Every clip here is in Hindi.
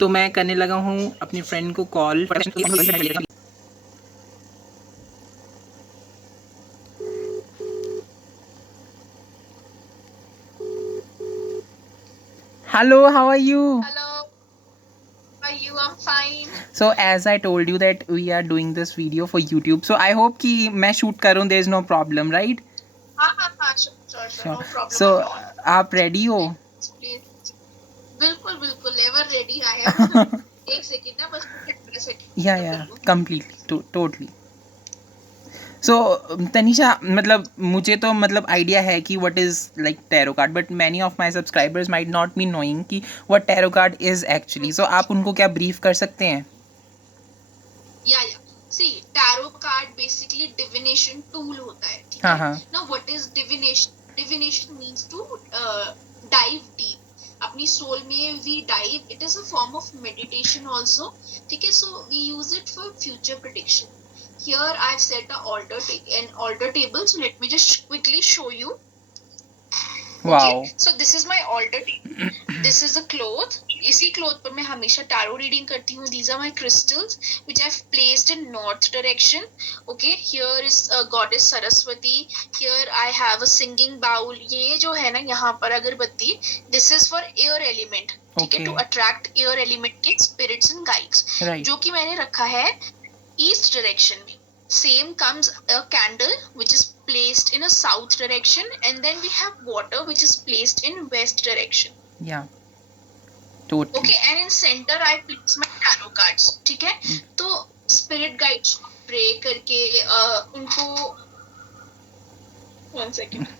तो मैं करने लगा हूँ अपनी फ्रेंड को call. Hello, how are you? Hello, how are you? I'm fine. So as I told you that we are doing this video for YouTube, so I hope कि मैं shoot करूँ, there is no problem, right? हाँ, sure, Sure. no problem So at all. आप ready हो? Please, बिल्कुल, ever ready I am. एक सेकंड ना बस मुझे सेट कर Yeah, लूँ. completely, totally. सो तनिषा, मतलब मुझे तो मतलब आइडिया है कि what is like tarot card, but many of my subscribers might not be knowing कि what tarot card is actually. So आप उनको क्या ब्रीफ कर सकते हैं? या see tarot card basically divination tool होता है, ठीक हाँ है हाँ ना. What is divination means to dive deep अपनी सोल में. We dive, it is a form of meditation also, ठीक है. So we use it for future prediction. Here I've set an altar table, so let me just quickly show you. Okay, wow so this is my altar table. This is a cloth. इसी क्लोथ पर मैं हमेशा टैरो रीडिंग करती हूँ. These are my crystals which I've placed in north direction. Okay, here is goddess Saraswati. Here I have a singing bowl. ये जो है ना यहाँ पर अगरबत्ती, this is for air element, ठीक है, Okay. to attract air element के spirits and guides. Right. जो कि मैंने रखा है east direction में. Same comes a candle which is placed in a south direction, and then we have water which is placed in west direction. या totally Okay, and in center I place my tarot cards, ठीक है. तो spirit guides को pray करके उनको one second.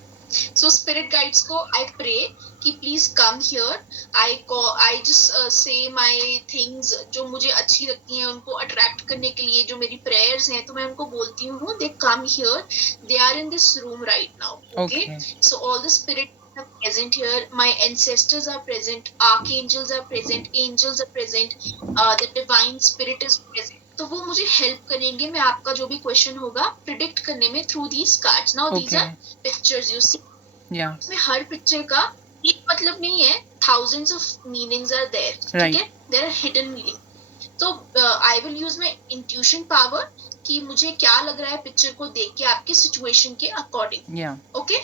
So spirit guides को I pray कि please come here. I just say my things जो मुझे अच्छी लगती हैं उनको attract करने के लिए. जो मेरी prayers हैं तो मैं उनको बोलती हूँ they come here. They are in this room right now. Okay. So all the spirit are present here. My ancestors are present. Archangels are present. Angels are present. The divine spirit is present. तो वो मुझे हेल्प करेंगे. मैं आपका जो भी क्वेश्चन होगा प्रिडिक्ट करने में through these cards. Now these are pictures you see. इसमें हर पिक्चर का एक मतलब नहीं है. Thousands of meanings are there, ठीक है. There are hidden meaning. तो I will use my intuition power कि मुझे क्या लग रहा है पिक्चर को देख के आपके सिचुएशन के according. Okay,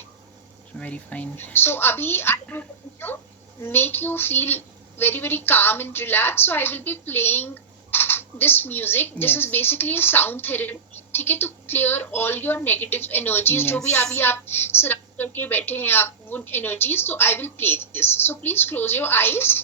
very fine. So अभी I will make you feel very calm and relaxed. So I will be playing this music. This is basically a sound therapy, ठीक है, to clear all your negative energies. जो भी अभी आप सराउंड करके बैठे हैं आप वो energies. So I will play this. So please close your eyes.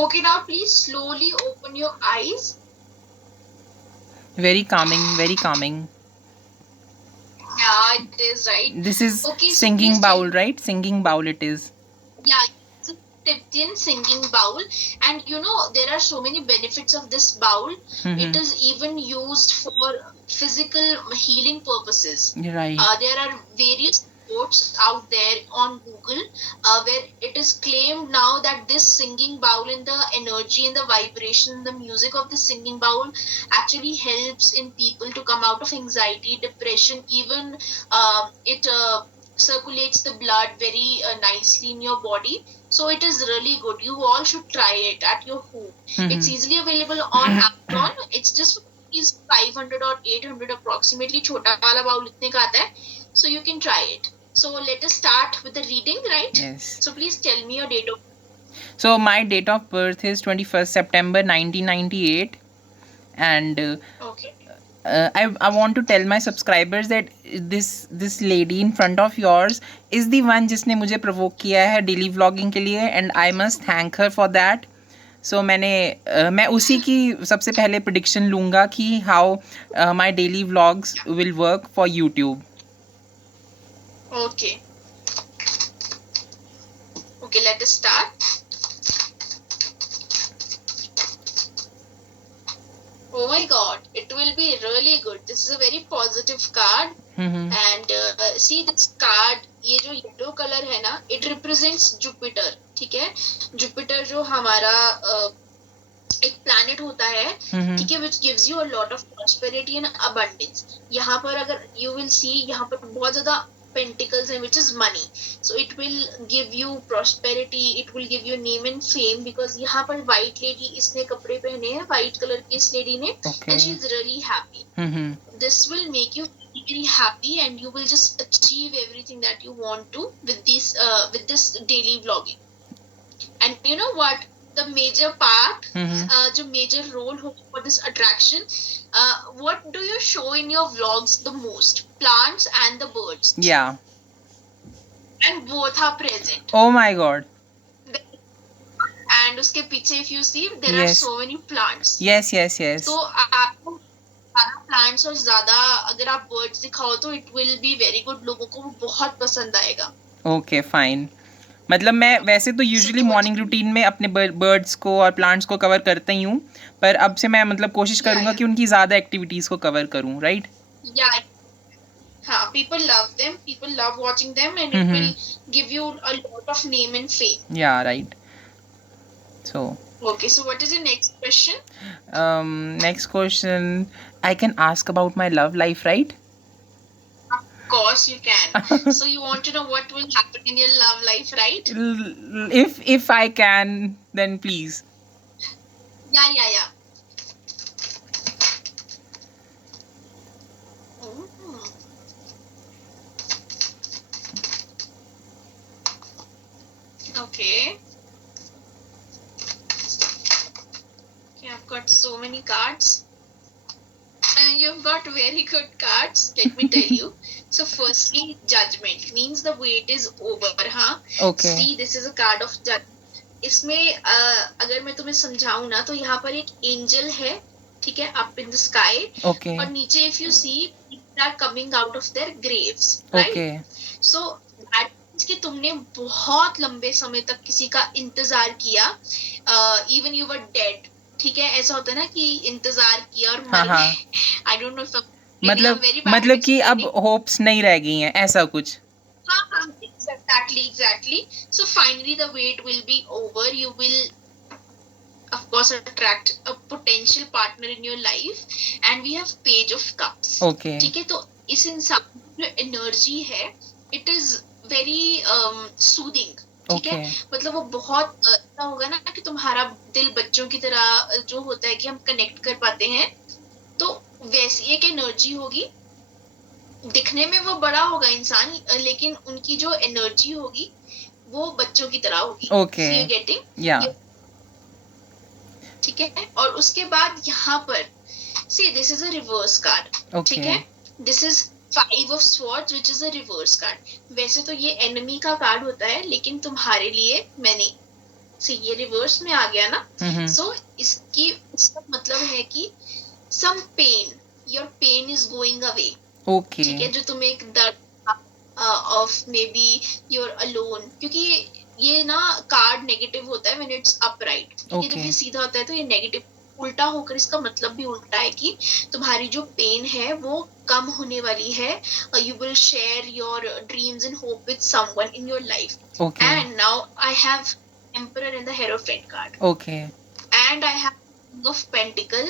Okay, now please slowly open your eyes. Very calming, very calming. Yeah, it is, right? This is okay, singing so bowl, right? Singing bowl it is. Yeah, it's a Tibetan singing bowl, and you know there are so many benefits of this bowl. It is even used for physical healing purposes. Right. There are various quotes out there on Google where it is claimed now that this singing bowl and the energy and the vibration, the music of the singing bowl actually helps in people to come out of anxiety, depression, even it circulates the blood very nicely in your body. So it is really good. You all should try it at your home. It's easily available on Amazon. It's just is 500 or 800 approximately. छोटा वाला बाउल इतने का आता है. So you can try it. So let us start with the reading, right? Yes. So please tell me your date of. So my date of birth is 21st September 1998, and Okay. I want to tell my subscribers that this lady in front of yours is the one जिसने मुझे provoke किया है daily vlogging के लिए, and I must thank her for that. So मैं उसी की सबसे पहले prediction लूँगा कि how my daily vlogs will work for YouTube. Okay. Okay, let us start. Oh my god, it will be really good. This is a very positive card. And see this card, ये जो येलो कलर है ना, it represents Jupiter. ठीक है, Jupiter जो हमारा एक प्लैनेट होता है, ठीक है, which gives you a lot of prosperity and abundance. यहाँ पर अगर you will see, यहाँ पर बहुत ज्यादा pentacles हैं, which is money. So it will give you prosperity, it will give you name and fame, because यहाँ पर white lady इसने कपड़े पहने हैं white color की इस lady ने, and she is really happy. This will make you very happy and you will just achieve everything that you want to with this daily vlogging. And you know what? The major part, जो major role हो for this attraction, what do you show in your vlogs the most? Plants and the birds. Yeah. And both are present. Oh my god. And उसके पीछे if you see, there are so many plants. Yes. So आपको ज़्यादा plants और ज़्यादा अगर आप birds दिखाओ तो it will be very good. लोगों को वो बहुत पसंद आएगा. Okay, fine. मतलब मैं वैसे तो यूजुअली मॉर्निंग रूटीन में अपने बर्ड्स को और प्लांट्स को कवर करता ही हूँ, पर अब से मैं मतलब कोशिश करूँगा कि उनकी ज़्यादा एक्टिविटीज़ को कवर करूँ, राइट? हाँ, people love them, people love watching them, and it will give you a lot of name and fame. Yeah, right. So. Okay, so what is your next question? Next question, I can ask about my love life, right? Of course you can. So you want to know what will happen in your love life, right? If I can, then please. Yeah. Okay, I've got so many cards. And you've got very good cards, let me tell you. So firstly, judgment means the wait is over. हाँ. Okay. See, this is a card of judgment. इसमें अगर मैं तुम्हें समझाऊँ ना, तो यहाँ पर एक angel है, ठीक है, up in the sky. Okay. और नीचे if you see, people are coming out of their graves, right? Okay. So that means कि तुमने बहुत लंबे समय तक किसी का इंतजार किया, even you were dead. ठीक है, ऐसा होता है ना कि इंतजार किया और मर गए. I don't know if मतलब कि अब होप्स नहीं रह गई हैं, ऐसा कुछ. हाँ, exactly. So finally the wait will be over. You will of course attract a potential partner in your life, and we have page of cups. Okay. ठीक है, तो इस इंसान की जो एनर्जी है, it is very soothing. ठीक है, मतलब वो बहुत ऐसा होगा ना कि तुम्हारा दिल बच्चों की तरह जो होता है कि हम कनेक्ट कर पाते हैं, तो वैसी एक एनर्जी होगी. दिखने में वो बड़ा होगा इंसान, लेकिन उनकी जो एनर्जी होगी वो बच्चों की तरह होगी. Okay. So you're getting? Yeah. ठीक है, और उसके बाद यहाँ पर see, this is a reverse card. Okay. ठीक है, this is 5 of swords, which is a reverse card. वैसे तो ये enemy का कार्ड होता है, लेकिन तुम्हारे लिए मैंने ये रिवर्स में आ गया ना. So इसका मतलब है कि some pain, your pain is going away. Okay. ठीक है, जो तुम्हें एक दर्द of maybe you're alone, क्योंकि ये ना कार्ड नेगेटिव होता है when it's upright. ठीक है, जब ये सीधा होता है तो ये नेगेटिव. उल्टा होकर इसका मतलब भी उल्टा है कि तुम्हारी जो पेन है वो कम होने वाली है. You will share your dreams and hope with someone in your life. Okay. And now I have Emperor and the Hierophant card. Okay. And I have King of Pentacle,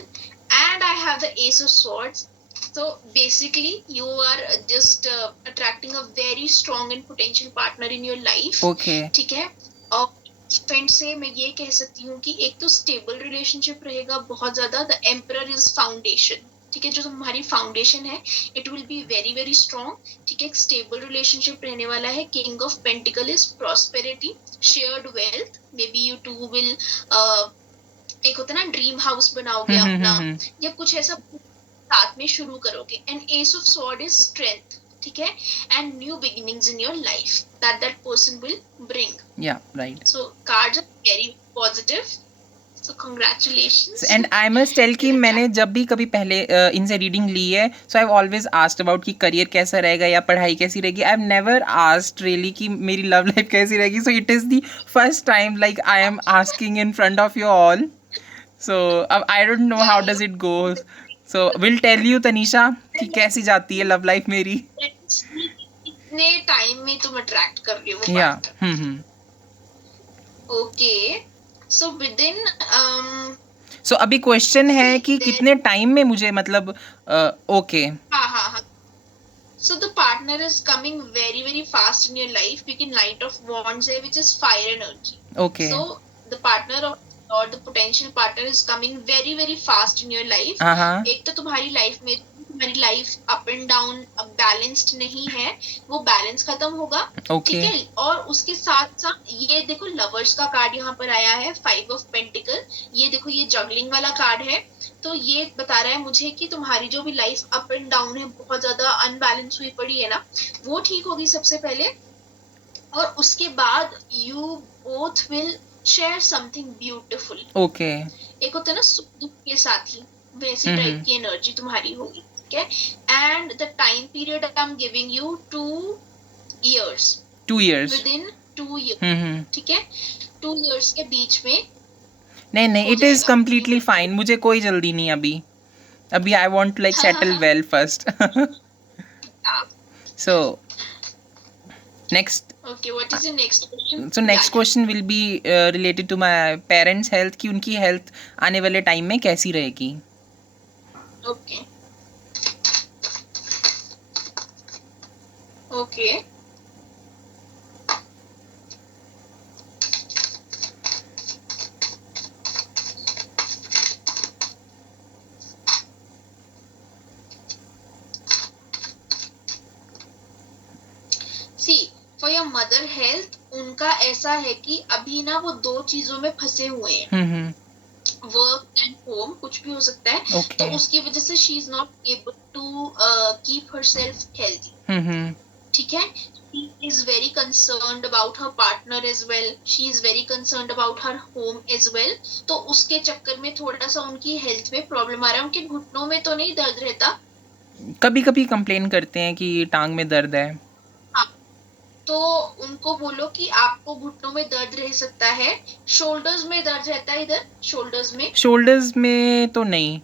and I have the Ace of Swords. So basically you are just attracting a very strong and potential partner in your life. Okay. ठीक है, और फ्रेंड से मैं ये कह सकती हूँ कि एक तो स्टेबल रिलेशनशिप रहेगा बहुत ज्यादा. The emperor is foundation. ठीक है, जो तुम्हारी फाउंडेशन है it will be very very strong. ठीक है, एक स्टेबल रिलेशनशिप रहने वाला है. King of pentacle is prosperity, shared wealth. May be you two will एक होता है ना ड्रीम हाउस बनाओगे अपना, या कुछ ऐसा साथ में शुरू करोगे। And ace of sword is strength, ठीक है, and new beginnings in your life that person will bring. Yeah right. So cards are very positive, so congratulations. And I must tell कि मैंने जब भी कभी पहले इनसे रीडिंग ली है, so I always asked about कि करियर कैसा रहेगा या पढ़ाई कैसी रहेगी। I have never asked really कि मेरी लव लाइफ कैसी रहेगी। So it is the first time like I am asking in front of you all. So अब I don't know how does it go. So will tell you Tanisha कि कैसी जाती है लव लाइफ मेरी। इतने टाइम में तुम अट्रैक्ट कर रही हो वो या partner. Okay, so with in so अभी क्वेश्चन है कि कितने टाइम में मुझे मतलब ओके। हाँ। So the partner is coming very very fast in your life क्योंकि Knight of Wands है, which is fire energy. Okay. So the partner or the potential partner is coming very very fast in your life. एक तो तुम्हारी लाइफ में तुम्हारी life up and down balanced नहीं है, वो बैलेंस खत्म होगा। ठीक है, और उसके साथ साथ ये देखो लवर्स का कार्ड यहाँ पर आया है, 5 ऑफ पेंटिकल। ये देखो ये जगलिंग वाला कार्ड है, तो ये बता रहा है मुझे कि तुम्हारी जो भी लाइफ अप एंड डाउन है, बहुत ज्यादा अनबैलेंस हुई पड़ी है ना, वो ठीक होगी सबसे पहले, और उसके बाद you both will share something beautiful. Okay. एक होता है ना सुख दुख के साथी, वैसी टाइप की एनर्जी तुम्हारी होगी। ठीक है, and the time period I am giving you 2 years। 2 years। With in 2 years। ठीक है, 2 years के बीच में नहीं, इट इज कम्प्लीटली फाइन। मुझे कोई जल्दी नहीं अभी I want like settle well first. So next, okay, what is your next question? So next question will be related to my parents health, कि उनकी हेल्थ आने वाले टाइम में कैसी रहेगी। Okay okay, for your mother health, उनका ऐसा है कि अभी ना वो 2 चीजों में फंसे हुए हैं, वर्क एंड होम, कुछ भी हो सकता है। Okay. तो उसकी वजह से she is not able to keep herself healthy. ठीक है, she is very concerned about her partner as well, she is very concerned about her home as well। तो उसके चक्कर में थोड़ा सा उनकी हेल्थ में प्रॉब्लम आ रहा है। उनके घुटनों में तो नहीं दर्द रहता, कभी कभी कंप्लेन करते हैं कि टांग में दर्द है। तो उनको बोलो कि आपको घुटनों में दर्द रह सकता है। शोल्डर्स में दर्द रहता है, इधर शोल्डर्स में तो नहीं।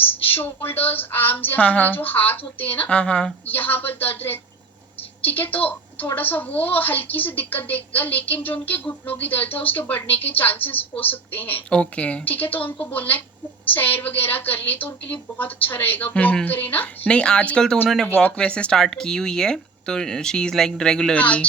शोल्डर्स, आर्म्स या फिर जो हाथ होते हैं ना, यहाँ पर दर्द रहता है। ठीक है, तो थोड़ा सा वो हल्की सी दिक्कत देगा, लेकिन जो उनके घुटनों की दर्द है उसके बढ़ने के चांसेस हो सकते हैं। ओके। ठीक है, तो उनको बोलना है सैर वगैरह कर लिए तो उनके लिए बहुत अच्छा रहेगा। वॉक करें ना। नहीं, आजकल तो उन्होंने वॉक वैसे स्टार्ट की हुई है, तो she is like regularly.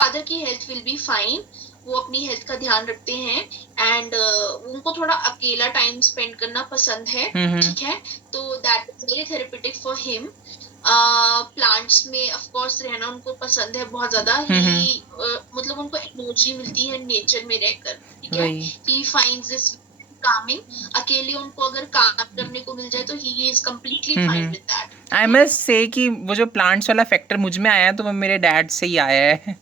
Father की हेल्थ विल बी फाइन, वो अपनी हेल्थ का ध्यान रखते हैं, एंड उनको थोड़ा अकेला टाइम स्पेंड करना पसंद है। ठीक है, तो that is very therapeutic for him. Plants में ऑफ कोर्स रहना उनको पसंद है बहुत ज्यादा ही, मतलब उनको एनर्जी मिलती है नेचर में रहकर। ठीक है, ही फाइंड्स दिस कामिंग। अकेले उनको अगर काम करने को मिल जाए तो he is completely fine with that. I must say कि वो जो प्लांट्स वाला फैक्टर मुझ में आया तो वो मेरे डैड से ही आया है।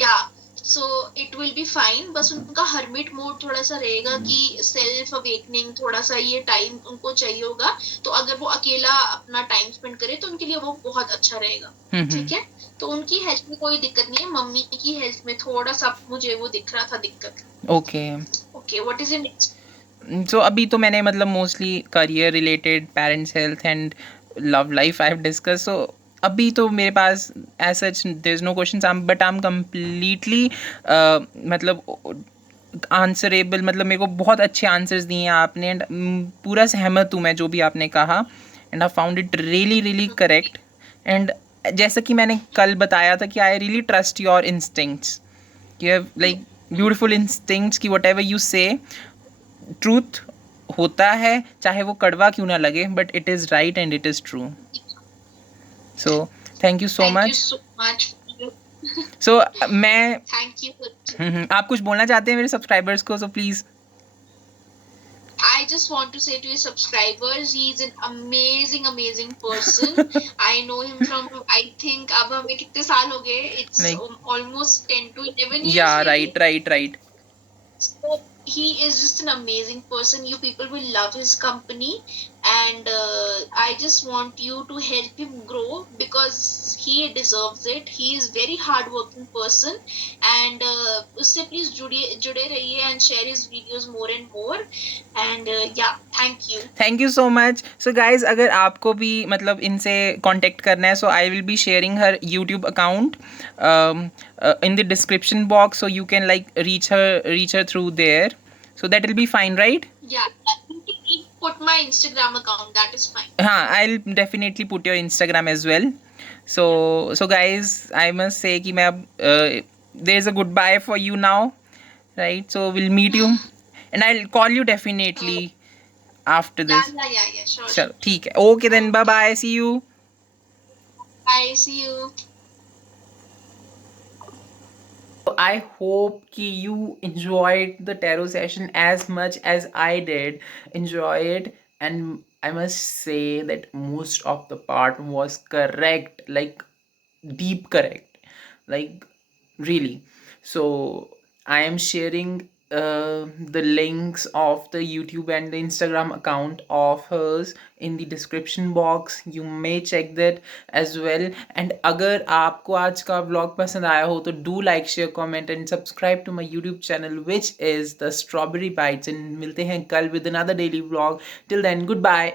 या so it will be fine. बस उनका हर्मिट मोड थोड़ा सा रहेगा कि सेल्फ अवेकनिंग, थोड़ा सा ये टाइम उनको चाहिए होगा। तो अगर वो अकेला अपना टाइम स्पेंड करे तो उनके लिए वो बहुत अच्छा रहेगा। ठीक है, तो उनकी हेल्थ में कोई दिक्कत नहीं है। मम्मी की हेल्थ में थोड़ा सा मुझे वो दिख रहा था दिक्कत। Okay okay, what is your next? So अभी तो मैंने मतलब mostly career related, parents health and love life I have discuss. So अभी तो मेरे पास as such there is no question, but I am completely मतलब आंसरेबल। मतलब मेरे को बहुत अच्छे आंसर्स दिए हैं आपने, एंड पूरा सहमत हूँ मैं जो भी आपने कहा, and I found it really really correct. And जैसा कि मैंने कल बताया था कि I really trust your instincts, you have like beautiful instincts कि whatever you say truth होता है, चाहे वो कड़वा क्यों ना लगे, but it is right and it is true. So thank you so much. So मैं थैंक यू। आप कुछ बोलना चाहते हैं मेरे सब्सक्राइबर्स को, so please. I I just want to say to your subscribers, he's an amazing person. I know him from, I think, अब हमें कितने साल हो गए? It's like almost 10 to 11 years yeah, maybe. right. So he is just an amazing person. You people will love his company, and I just want you to help him grow because he deserves it. He is very hardworking person, and उससे please जुड़े रहिए and share his videos more and more. And yeah, thank you. Thank you so much. So guys, अगर आपको भी मतलब इनसे कांटेक्ट करना है, so I will be sharing her YouTube account in the description box, so you can like reach her through there, so that will be fine, right? Yeah, you can put my Instagram account. That is fine. हाँ, I'll definitely put your Instagram as well. So guys, I must say कि मैं अब there's a goodbye for you now, right? So we'll meet you and I'll call you definitely after this. Yeah, sure. चलो ठीक है, okay then, bye bye, see you. Bye, see you. I hope कि you enjoyed the tarot session as much as I did enjoy it, and I must say that most of the part was correct, like deep correct, like really. So I am sharing the links of the YouTube and the Instagram account of hers in the description box. You may check that as well. And अगर आपको आज का vlog पसंद आया हो तो do like, share, comment and subscribe to my YouTube channel, which is the Strawberry Bites. And मिलते हैं कल with another daily vlog. Till then, goodbye.